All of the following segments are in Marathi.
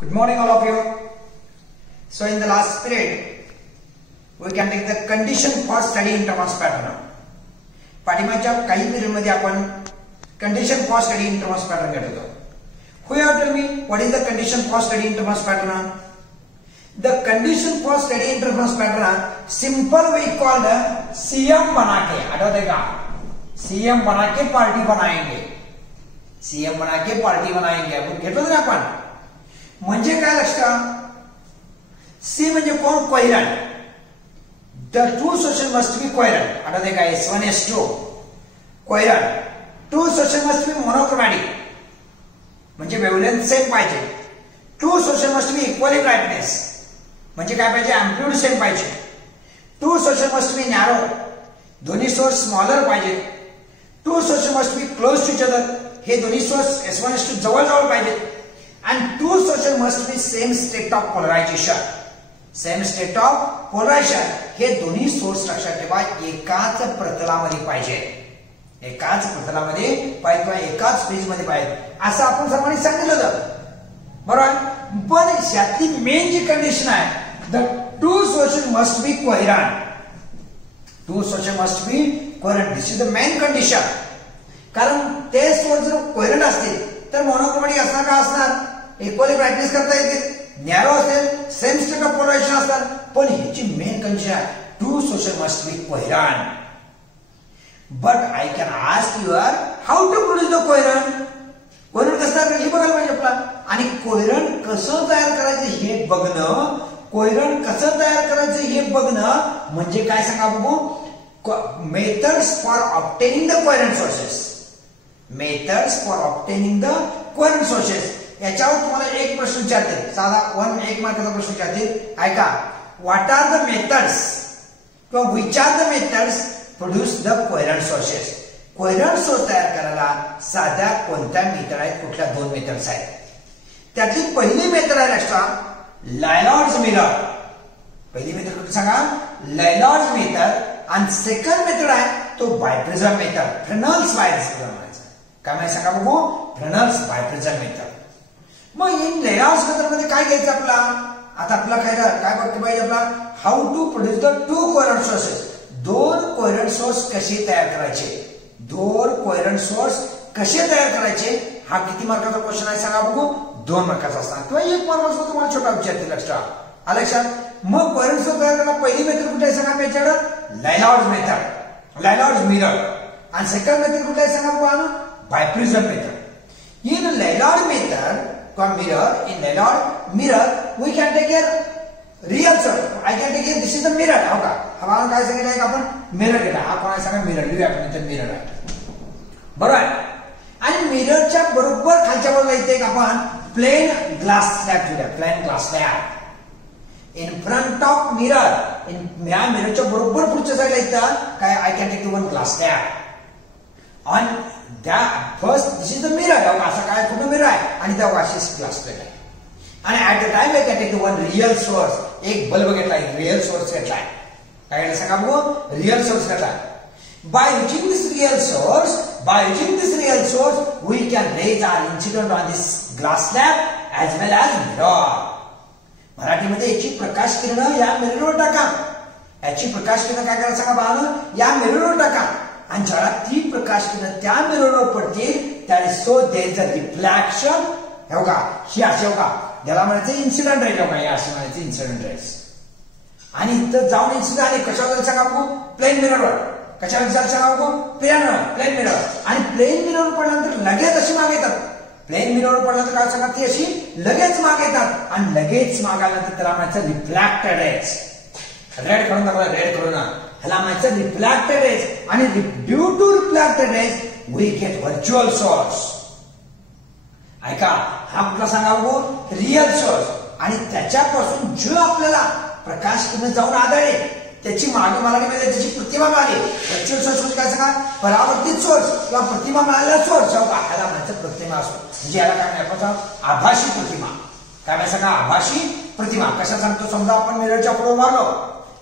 Good morning all of you. So in the last period we can take the condition for study in terms of pattern. पाठीमागच्या काही पिरियड मध्ये आपण condition for study in terms of pattern घेत होतो. Who have told me what is the condition for study in terms of pattern? The condition for study in terms of pattern simple we called CM बना के, आठवते का? CM बना के पार्टी बनाएंगे. CM बना के पार्टी बनाएंगे. आपण घेतलं ना आपण. म्हणजे काय लक्षात? C म्हणजे कोण? Coherent. The two solutions must be coherent. आठवते का? S1 S2 coherent. Two solutions must be monochromatic. म्हणजे वेवलेंथ सेम पाहिजे. Two solutions must be equally brightness. म्हणजे काय पाहिजे? एम्प्लिट्यूड सेम पाहिजे. Two solutions must be narrow. दोन्ही सोर्स स्मॉलर पाहिजे. Two solutions must be close to each other. हे दोन्ही सोर्स S1 S2 जवळ जवळ पाहिजे. And two solutions must be same state of polarization. Same state of polarization. हे दोन्ही सोर्स लक्षात ठेवा एकाच प्रतलामध्ये पाहिजे. एकाच प्रतलामध्ये पाहिजे किंवा एकाच फेज मध्ये पाहिजे असं आपण सर्वांनी सांगितलं होतं. बरोबर. पण यातली मेन जी कंडिशन आहे the two sources must be coherent. To sources must be coherent. This is the main condition. कारण ते सोर्स जर कोहेरंट असतील तर मोनोक्रोमॅटिक असणार का असणार? इक्वली ब्राइटनेस करता येते. नॅरो असेल सेम स्टेट ऑफ पोलरायझेशन असणार. पण ह्याची मेन कंडिशन आहे two sources must be coherent. But I can ask you how to produce the coherent. Coherent कसं तयार हे बघायला पाहिजे आपला. आणि कोहेरंट कसं तयार करायचं हे बघणं, कोहेरंट कसं तयार करायचं हे बघणं म्हणजे काय सांगा बघू. Methods for obtaining the coherent sources. Methods for obtaining the coherent sources. याच्यावर तुम्हाला एक प्रश्न विचारतील, साधा एक मार्काचा प्रश्न विचारतील. ऐका, व्हॉट आर द मेथड्स किंवा which are the methods produce the coherent sources. Coherent source तयार करायला साध्या कोणत्या मेथड आहेत? कुठल्या दोन मेथड्स आहेत? त्यातली पहिली मेथड आहे लक्षात लायलॉर्ड्स मिरर. पहिली मेथड कुठे सांगा? लायलॉर्ड्स मेथड. आणि सेकंड मेथड आहे तो बायप्रिझम मेथड. फ्रेनेल्स बायप्रिझम म्हणायचं. काय माहिती सांगा बघू? फ्रेनेल्स बायप्रिझम मेथड. मग इन लायलॉर्ड्स मेथड मध्ये काय घ्यायचं आपला? आता आपला काय बघते पाहिजे आपला? How to produce the two coherent sources. दोन कोहेरंट सोर्स कसे तयार करायचे? दोन कोहेरंट सोर्स कसे तयार करायचे? हा किती मार्काचा क्वेश्चन आहे सांगा बघू? 2 मार्काचा असणार किंवा 1 मार्काचा तुम्हाला छोटा विचारतील. लक्षात आलं लक्षात. मग कोहेरंट सोर्स तयार करायला पहिली मेथड कुठे आहे सांगा? Method Lloyd's method, Lloyd's mirror. आणि सेकंड मेथड कुठे आहे सांगा बघू? Biprism method. In Lloyd method किंवा mirror, in Lloyd mirror we can take care real source. I can take care this is the mirror. हो का? आम्हाला काय सांगितलं की आपण मिरर घेतला. हा कोणाला सांगा? मिरर लिहूया आपण. मिरर आहे बरोबर आहे. आणि मिररच्या बरोबर खालच्या बाजूला इथे एक आपण प्लेन ग्लास स्लॅब ठेवूया. Plane glass slab in front of mirror. या मिररच्या बरोबर पुढच्या साईडला इथं काय? I can take one glass slab on द्या. First this is the mirror. असं काय पूर्ण मिरर आहे आणि त्या अशीच ग्लास प्लेट आहे. आणि at the time I can take one real source. एक बल्ब घेतलाय, रियल सोर्स घेतलाय. काय सांगा बघू? रियल सोर्स घेतलाय. By using this real source, we can raise our incident on this glass slab as well as mirror. मराठीमध्ये याची प्रकाश किरण या मिररवर टाका. याची प्रकाश किरण काय करायचं सांगा बाळांनो? या मिररवर टाका. आणि ज्याला ती प्रकाश किरण त्या मिररवर पडते त्याने so there is a reflection. हे बघा, ही असे बघा, ज्याला म्हणायचं इन्सिडेंट रेज. बघा, या असे म्हणायचं इन्सिडेंट रेज. आणि इथं जाऊन इन्सिडेंट आणि कशावर सांगा बघू? प्लेन मिररवर. कशावर सांगा बघू? Plane mirror. आणि प्लेन मिररवर पडल्यानंतर लगेच अशी मागे येतात. प्लेन मिररवर पडल्यानंतर काय सांगा? ती अशी लगेच मागे येतात. आणि लगेच मागाल्यानंतर त्याला म्हणायचं रिफ्लॅक्टेड रेज. रेड करून टाकला, रेड करून ह्याला म्हणायचं रिफ्लॅक्टेड रेज. आणि due to reflected rays we get virtual source. ऐका, हा कुठला सांगा बघू? Real source. आणि त्याच्यापासून जो आपल्याला प्रकाश किरण जाऊन आढळले त्याची मागे मराठीमध्ये त्याची प्रतिमा मिळाली. व्हर्च्युअल सोर्स म्हणजे काय सांगा? परावर्तित सोर्स किंवा प्रतिमा मिळालेला सोर्स. ह्याला म्हणायचं प्रतिमा सोर्स. म्हणजे याला काय म्हणायचं? आभासी प्रतिमा. काय म्हणायचं सांगा? आभासी प्रतिमा. कशा सांगतो? समजा आपण मिररच्या पुढे मारलो.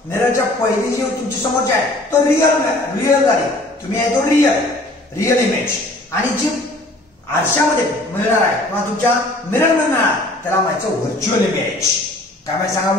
मिररच्या पहिली जी तुमची समोरची आहे तो रिअल झाली. तुम्ही आहे तो रिअल इमेज. आणि जी आरशामध्ये मिळणार आहे किंवा तुमच्या मिरर मिळणार त्याला म्हणायचं व्हर्च्युअल इमेज. काय माहिती सांगा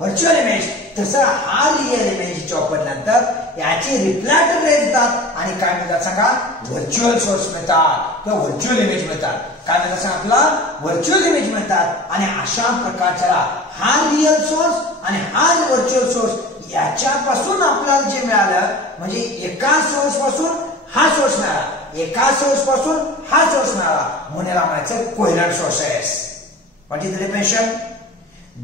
व्हर्च्युअल इमेज. तसं हा रिअल इमेज वापरल्यानंतर याची रिफ्लेक्टर रेज येतात आणि काय म्हणतात सांगा व्हर्च्युअल सोर्स मिळतात किंवा व्हर्च्युअल इमेज मिळतात. काय म्हणतात सांगा आपला व्हर्च्युअल इमेज मिळतात आणि अशा प्रकारच्या हा रिअल सोर्स आणि हा व्हर्च्युअल सोर्स याच्यापासून आपल्याला जे मिळालं म्हणजे एका सोर्स पासून हा सोर्स मिळाला, एका सोर्स पासून हा सोर्स मिळाला म्हणून याला म्हणायचं coherent sources. What is the definition?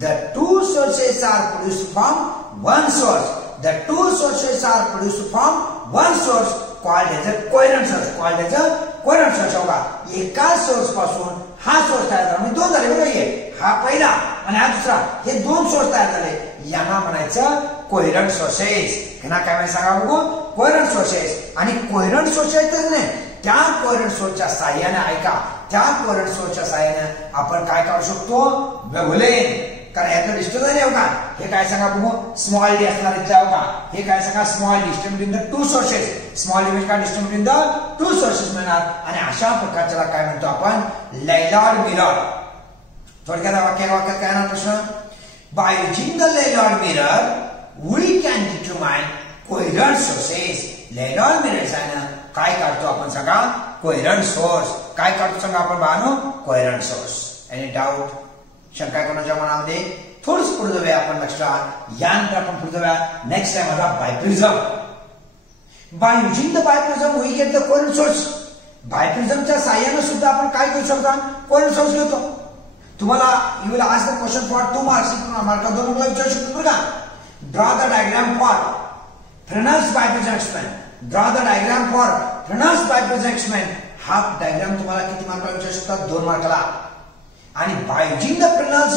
The two sources are produced from one source. The two sources are produced from one source called as a coherent source. Called as a coherent source. होगा एका सोर्स पासून हा सोर्स तयार झाला म्हणजे दोन झाले बरोबर. हा पहिला आणि हा दुसरा हे दोन सोर्स तयार झाले यांना म्हणायचं कोहेरंट सोर्सेस. ह्यांना काय म्हणायचं सांगा बघू कोहेरंट सोर्सेस. आणि कोहेरंट सोर्सेस तर नाही त्या कोहेरंट सोर्सच्या साहाय्याने ऐका त्या कोहेरंट सोर्सच्या साहाय्याने आपण काय करू शकतो वेव्हलेंथ. कारण यातलं डिस्टन्स आहे का हे काय सांगा बघू स्मॉल डी असणार इथे का हे काय सांगा small distance between the two sources. Small d का distance between the two sources मिळणार आणि अशा प्रकारच्याला काय म्हणतो आपण लेलॉर्ड मिरर. थोडक्यात वाक्यात काय ना प्रश्न by using the Lloyd mirror we can determine coherent sources. Lloyd mirror आहे ना काय काढतो आपण सांगा कोहेरंट सोर्स. काय काढतो सांगा आपण Bano coherent source. Any doubt शंका कोणाच्या मनामध्ये थोडंच पुढे जाऊया आपण लक्षात यानंतर आपण पुढे जाऊया नेक्स्ट टाइम आता biprism. By using the biprism we get the coherent source. बायप्रिझमच्या साहाय्याने सुद्धा आपण काय करू शकतो कोहेरंट सोर्स घेतो. तुम्हाला you will ask the question for 2 marks. Mark 2 mark विचारू शकतो बरं का. Draw the diagram for Fresnel's biprism experiment. Draw the diagram for Fresnel's biprism experiment. हा डायग्राम तुम्हाला किती मार्काला विचारू शकतात 2 मार्काला. आणि by using the Fresnel's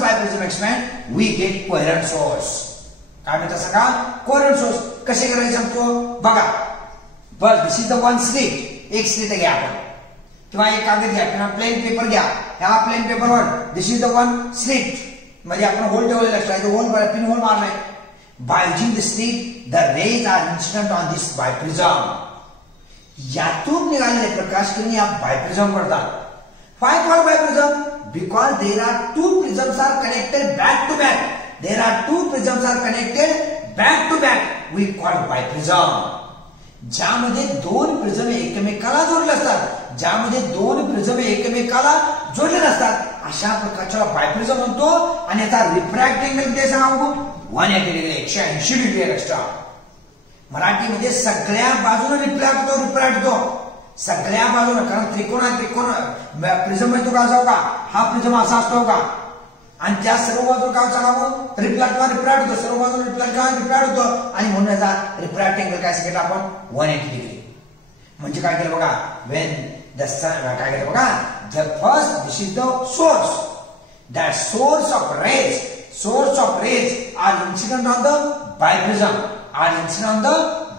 biprison experiment we get coherent source. काय म्हणतात सांगा coherent source कसे करायचे सांगतो बघा. बस दिस इज द वन स्लिट. एक स्लिट घ्या आपण किंवा एक कागद घ्या किंवा प्लेन पेपर घ्या. ह्या प्लेन पेपरवर this is the one slit म्हणजे आपण होल ठेवलेलं असतं होल पिन होल मारलाय. by using the slit the rays are incident on this biprison. यातून निघालेले प्रकाश किरण या बायप्रिझम पडतात. Why called बायप्रिझम? Because there are two prisms are connected back to back. There are two prisms are connected back to back. We call बायप्रिझम. ज्यामध्ये दोन प्रिझम एकमेकाला जोडले असतात, ज्यामध्ये दोन प्रिझम एकमेकाला जोडले नसतात अशा प्रकारच्या बायप्रिझम म्हणतो. आणि याचा रिफ्रॅक्टिंग अँगल किती सांगू 180 डिग्री 180 डिग्री एक्स्ट्रा. मराठीमध्ये सगळ्या बाजूने रिफ्रॅक्ट होतो सगळ्या बाजूने. कारण त्रिकोण प्रिझम तो का असावं का हा प्रिझम असा असतो का आणि त्या सर्व बाजूला काय सांगावं रिफ्रॅक्ट होतो. सर्व बाजूला रिफ्रॅक्ट होतो आणि म्हणून याचा रिफ्रॅक्ट अँगल काय सांगितलं आपण 180 डिग्री. म्हणजे काय केलं बघा वेन द सन काय केलं बघा the first this is the source. That source of rays are incident on the biprism. are incident on the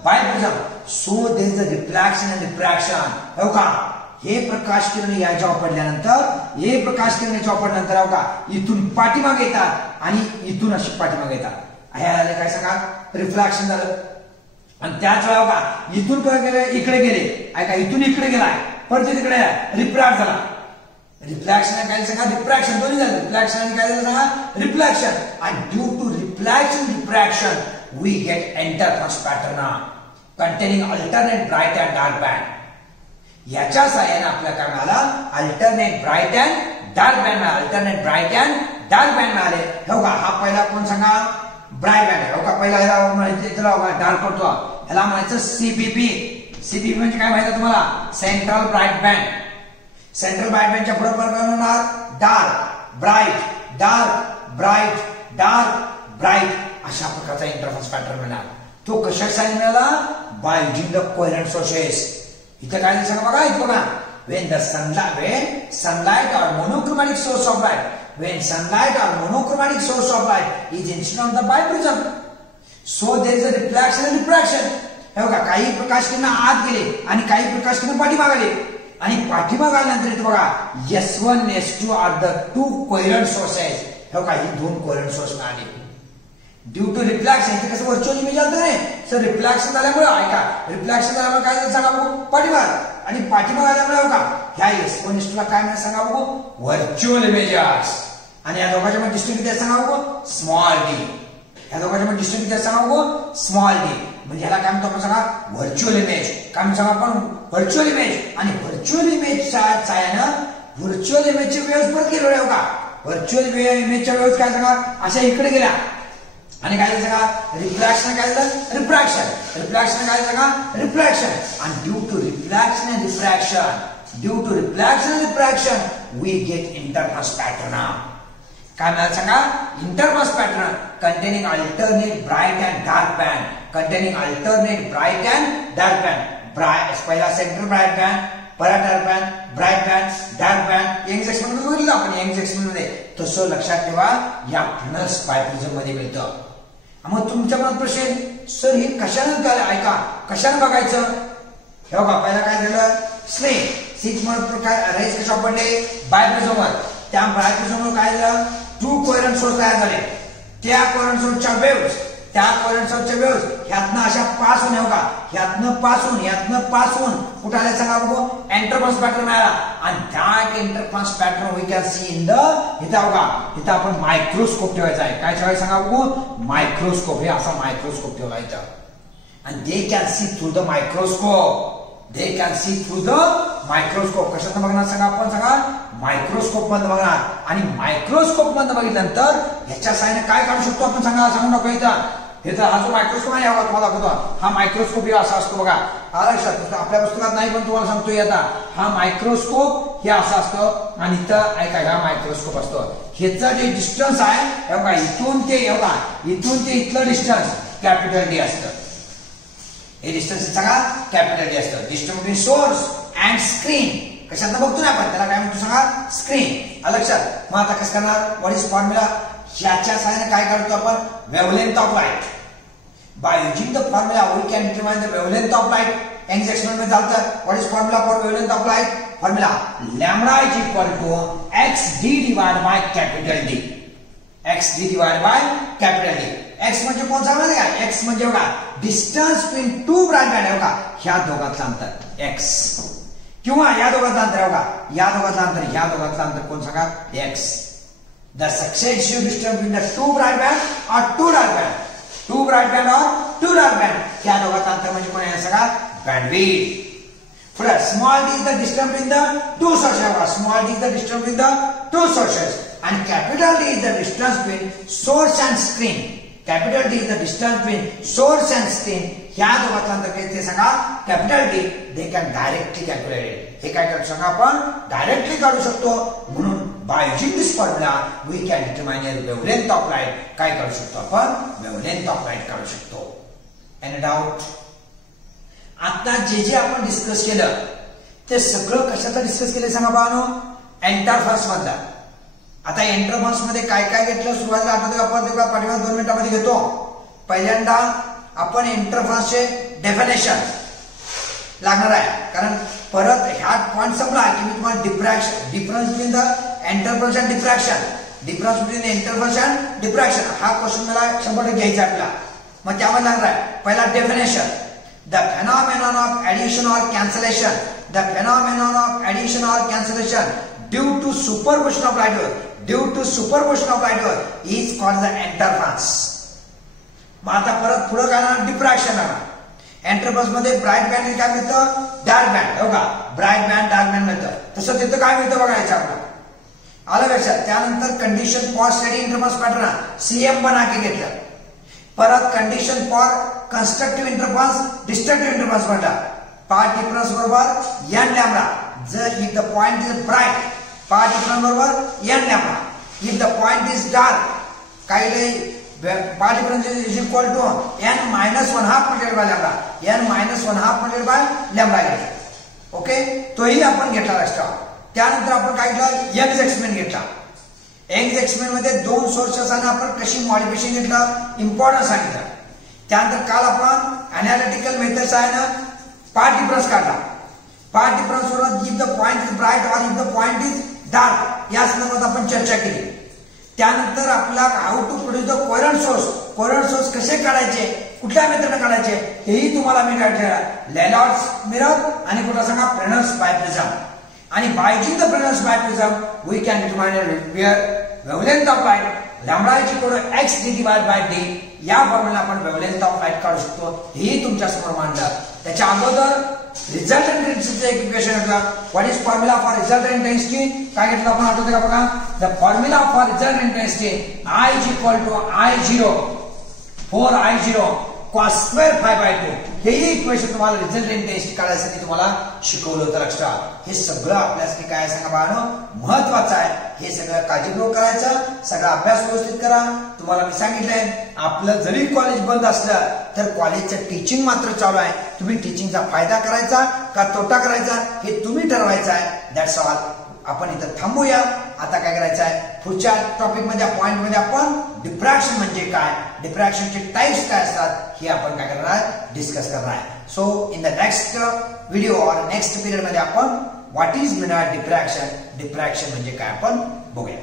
bioprism. So there is a reflection and diffraction. हो का हे प्रकाश किरण याच्यावर पडल्यानंतर हे प्रकाश किरण याच्यावर पडल्यानंतर हो का इथून पाठीमागे येतात आणि इथून अशी पाठीमागे येतात. हे आले काय सांगा रिफ्लेक्शन झालं. आणि त्याच वेळा का इथून काय गेले इकडे गेले ऐका इथून इकडे गेलाय परत तिकडे रिफ्रॅक्ट झाला. रिफ्लेक्शन काय सांगा रिफ्रॅक्शन दोन्ही झालं. रिफ्लेक्शन आणि काय झालं सांगा रिफ्लेक्शन. आणि due to reflection refraction we get interference pattern containing alternate bright and dark band. याच्या साहाय्याने आपल्या काय मिळाला alternate bright and dark band मिळाला. Alternate bright and dark band मिळाले. हो का हा पहिला कोण सांगा ब्राईट बँड आहे. हो का पहिला ह्याला डार्क होतो ह्याला म्हणायचं सीबीबी. सीबीबी म्हणजे काय माहिती तुम्हाला central bright band. Central bright बँडच्या पुढे काय होणार dark bright dark bright dark bright अशा प्रकारचा इंटरफरन्स पॅटर्न मिळाला. तो कशासाठी मिळाला bye using the coherent sources. इथे काय सांगा बघा इथे बघा when sunlight or monochromatic source of light is incident on the bioprism, so there is a reflection and diffraction. हे बघा काही प्रकाश किरण आत गेले आणि काही प्रकाश किरण पाठीमागे आले आणि पाठीमागे आल्यानंतर इथे बघा S1 S2 are the two coherent sources. हे बघा ही दोन कोहेरंट सोर्स मिळाले. Due to reflection. इथे कसं व्हर्च्युअल इमेज आलं नाही सर, रिफ्लॅक्शन झाल्यामुळे ऐका, रिफ्लॅक्शन झाल्यामुळे काय झालं सांगा बघू, पाठीमाग, आणि पाठीमाग आल्यामुळे बघा ह्या S1:2 ला काय म्हणतात सांगा बघू, व्हर्च्युअल इमेजेस. आणि या दोघांच्या मध्ये डिस्टन्स किती आहे सांगा बघू, स्मॉल डी. या दोघांच्या मध्ये डिस्टन्स किती आहे सांगा बघू, स्मॉल डी. म्हणजे ह्याला काय म्हणतो आपण सांगा, व्हर्च्युअल इमेज. काय म्हणतो सांगा आपण, व्हर्च्युअल इमेज. आणि व्हर्च्युअल इमेजच्या साहाय्यानं व्हर्च्युअल इमेजचे वेव्हज परत गेलो आहे बघा. व्हर्च्युअल इमेजच्या वेव्हज काय सांगा अशा इकडे गेल्या, आणि काय झालं सांगा, रिफ्लॅक्शन काय झालं, रिफ्रॅक्शन. रिफ्लॅक्शन काय सांगा, रिफ्रॅक्शन. आणि due to reflection and refraction, due to reflection and refraction we get interference pattern. काय म्हणाल सांगा, interference pattern containing alternate bright and dark band, containing alternate bright and dark band. पहिला सेंटर ब्राईट बँड, परत dark band, bright band, dark band. Young section मध्ये बघितलं आपण, यंग सेक्शन मध्ये. तसं लक्षात ठेवा या फ्लक्स बायप्रिझम मध्ये मिळतं. मग तुमच्या मनात प्रश्न येईल, सर हे कशानं काय, ऐका कशानं बघायचं. हे बघा पहिला काय झालं, सिक्स मध्ये काय रेस कशा पडले, बायप्रिझमवर. त्या बायप्रिझमवर काय झालं, 2 कोहेरंट सोर्स तयार झाले. त्या कोहेरंट सोर्सच्या वेव्हज, त्या कोहेरंट सोर्सच्या वेव्हज ह्यातनं अशा पास होऊन, बघा ह्यातनं पास होऊन कुठे आले सांगा बघू, इंटरफरन्स पॅटर्न मिळाला. आणि that interference pattern we can see in the, इथं बघा इथं आपण मायक्रोस्कोप ठेवायचा आहे. काय ठेवायचं सांगा बघू, मायक्रोस्कोप. हे असा मायक्रोस्कोप ठेवायचा. आणि they can see through the microscope, they can see through the microscope. कशात बघणार सांगा आपण, सांगा मायक्रोस्कोप मध्ये बघणार. आणि मायक्रोस्कोप मध्ये बघितल्यानंतर ह्याच्या साहाय्याने काय काढू शकतो आपण सांगा, सांगू नको. इथं हा जो मायक्रोस्कोप आहे तुम्हाला दाखवतो, हा मायक्रोस्कोप हे असा असतो बघा. लक्षात, आपल्या पुस्तकात नाही पण तुम्हाला सांगतोय आता, हा मायक्रोस्कोप हे असं असतं. आणि इथं ऐका, हा मायक्रोस्कोप असतो. ह्याचं जे डिस्टन्स आहे हे बघा, इथून ते बघा, इथून ते इथलं डिस्टन्स कॅपिटल डी असतं. हे डिस्टन्स सांगा कॅपिटल डी असतं. Distance between source and screen कशात बघतो ना आपण, त्याला काय म्हणतो सांगा, स्क्रीन. लक्षात. मग आता कसं करणार, व्हॉट इज फॉर्म्युला, ह्याच्या साहाय्याने काय काढतो आपण, wavelength of light. By using the formula we can determine the wavelength of light. Young experiment मध्ये चालतं. What is formula for wavelength of light, formula lambda is equal to XD divide by capital D. XD divide by capital D. X म्हणजे कोणता माहिती का, एक्स म्हणजे बघा डिस्टन्स बिटवीन 2 ब्राईट बँड आहे बघा, ह्या दोघांतलं अंतर एक्स. किंवा या दोघांतलं अंतर आहे बघा, या दोघांतलं अंतर, ह्या दोघांतलं अंतर कोण सांगा, x. The successive distance between the 2 bright band or 2 dark band, 2 bright band or 2 dark band. क्या दोघांचं अंतर म्हणजे कोण आहे सगळा, बँडविड्थ. पुढे small d is the distance between the 2 sources. Small d is the distance between the 2 sources. आणि capital d is the distance between source and screen. Capital d is the distance between source and screen. ह्या दोघांचं अंतर किती सांगा, capital d. They can directly calculate. हे काय करू शकतो आपण, डायरेक्टली काढू शकतो. म्हणून by using this formula we can determine the wavelength of light. काय करू शकतो आपण, वेव्हलेंथ ऑफ लाईट काढू शकतो. Any doubt. आता जे आपण डिस्कस केलं ते सगळं कशाचं डिस्कस केलं सांगा बाळांनो, इंटरफरन्स मधला. आता इंटरफरन्स मध्ये काय काय घेतलं सुरुवातीला आठवतं आपण, तेव्हा पाठीमागे 2 मिनिटांमध्ये घेतो. पहिल्यांदा आपण इंटरफरन्सचे डेफिनेशन लागणार आहे, कारण परत ह्या पॉइंट संपला की मी तुम्हाला diffraction, difference between the interference and diffraction, difference between interference and diffraction हा क्वेश्चन मला 100% घ्यायचा आपला. मग त्यामध्ये लागणार आहे पहिला definition, the phenomenon of addition or cancellation. The phenomenon of addition or cancellation due to superposition of light, due to superposition of light is called the interference. मग आता परत पुढे काय, डिफ्रॅक्शन आहे. इंटरफरन्स मध्ये ब्राईट बँड काय मिळतं, डार्क बँड. बघा ब्राईट बँड, डार्क बँड मिळतं. तसं तिथं काय मिळतं बघायचं आपल्याला. आलं लक्षात. त्यानंतर condition for study interference pattern CM बना के घेतलं. परत condition for constructive interference, destructive interference म्हटलं. पाथ डिफरन्स बरोबर n लॅम्बडा. जर if the point is bright, path difference बरोबर n lambda. If the point is dark, काही path difference is equal to n minus 1/2 multiplied by lambda. n minus 1/2 multiplied by lambda घेतला. ओके, तोही आपण घेतला असता. त्यानंतर आपण काय घेतलं, यंग्स एक्सपेरिमेंट घेतला. यंग्स एक्सपेरिमेंट मध्ये 2 सोर्सेस आणि आपण कशी मॉडिफिकेशन घेतलं, इम्पॉर्टन्स सांगितलं. त्यानंतर काल आपण अनालिटिकल मेथड्स आहे ना, पाथ डिफरन्स काढला. पाथ डिफरन्स वर if the point is bright और if the point is dark या संदर्भात आपण चर्चा केली. त्यानंतर आपला how to produce the coherent source कसे काढायचे, कुठल्या मेथडने काढायचे हेही तुम्हाला मी लेलॉर्ड्स मिरर आणि कुठला सांगा फ्रेनेल्स बायप्रिझम. आणि by using the Fresnel's biprism we can determine wavelength of light lambda is equal to x d divide by d. या फॉर्म्युला आपण वेवलेंथ ऑफ लाईट काढू शकतो. हेही तुमच्या समोर मांडलं. त्याच्या अगोदर रिझल्टंट इंटेन्सिटीचं एक इक्वेशन घेतलं. What is formula for resultant intensity काय घेतलं आपण आठवते का बघा. The formula for resultant intensity I is equal to I0 4I0 cos square phi by 2. हेही इक्वेशन तुम्हाला रिझल्ट इंटेन्सिटी काढायसाठी तुम्हाला शिकवलं होतं लक्षात. हे सगळं आपल्यासाठी काय सांगा बाळांनो महत्वाचं आहे. हे सगळं काळजीपूर्वक करायचं. सगळा अभ्यास व्यवस्थित करा. तुम्हाला मी सांगितलंय आपलं जरी कॉलेज बंद असलं तर कॉलेजचं टीचिंग मात्र चालू आहे. तुम्ही टीचिंगचा फायदा करायचा का तोटा करायचा हे तुम्ही ठरवायचं आहे. That's all. आपण इथं थांबूया. आता काय करायचं आहे पुढच्या टॉपिक मध्ये पॉइंट मध्ये आपण डिफ्रॅक्शन म्हणजे काय, डिफ्रॅक्शनचे टाइप्स काय असतात हे आपण काय करणार आहे डिस्कस करणार आहे. So in the next video और नेक्स्ट पिरियड मध्ये आपण व्हॉट इज डिफ्रॅक्शन म्हणजे काय आपण बघूया.